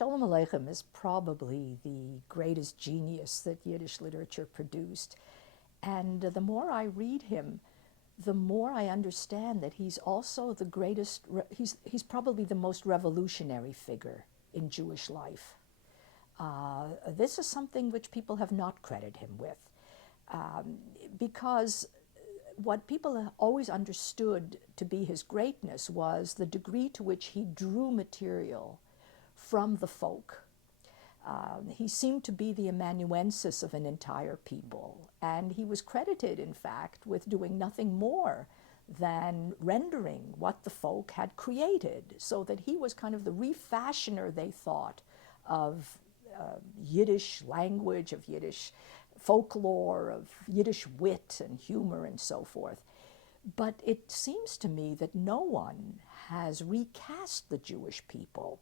Sholem Aleichem is probably the greatest genius that Yiddish literature produced. And the more I read him, the more I understand that he's also the greatest, he's probably the most revolutionary figure in Jewish life. This is something which people have not credited him with, because what people always understood to be his greatness was the degree to which he drew material from the folk. He seemed to be the amanuensis of an entire people, and he was credited, in fact, with doing nothing more than rendering what the folk had created, so that he was kind of the refashioner, they thought, of Yiddish language, of Yiddish folklore, of Yiddish wit and humor and so forth. But it seems to me that no one has recast the Jewish people,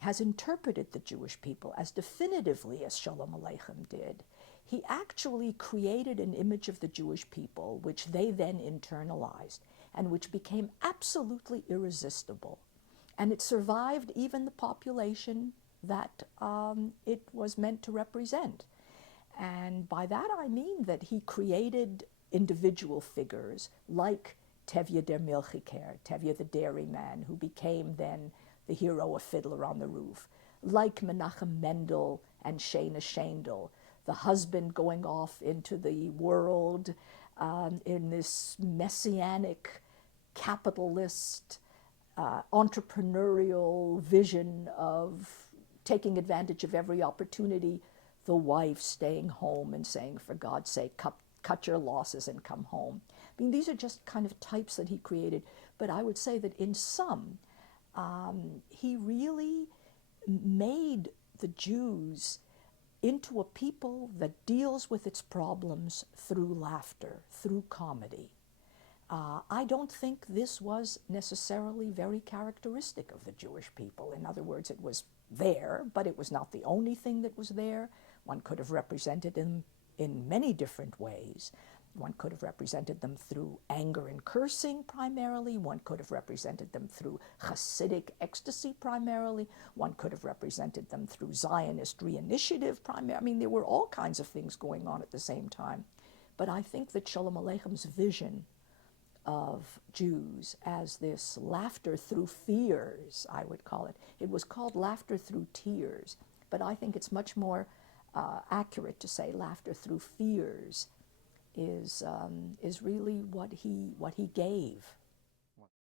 has interpreted the Jewish people as definitively as Sholem Aleichem did. He actually created an image of the Jewish people, which they then internalized, and which became absolutely irresistible. And it survived even the population that it was meant to represent. And by that I mean that he created individual figures like Tevye der Milchiker, Tevye the dairyman, who became then the hero of Fiddler on the Roof, like Menachem Mendel and Shana Shendel, the husband going off into the world in this messianic, capitalist, entrepreneurial vision of taking advantage of every opportunity, the wife staying home and saying, for God's sake, cut your losses and come home. I mean, these are just kind of types that he created, but I would say that in sum, he really made the Jews into a people that deals with its problems through laughter, through comedy. I don't think this was necessarily very characteristic of the Jewish people. In other words, it was there, but it was not the only thing that was there. One could have represented them in many different ways. One could have represented them through anger and cursing primarily. One could have represented them through Hasidic ecstasy primarily. One could have represented them through Zionist reinitiative primarily. I mean, there were all kinds of things going on at the same time. But I think that Sholem Aleichem's vision of Jews as this laughter through fears, I would call it. It was called laughter through tears, but I think it's much more accurate to say laughter through fears is really what he gave.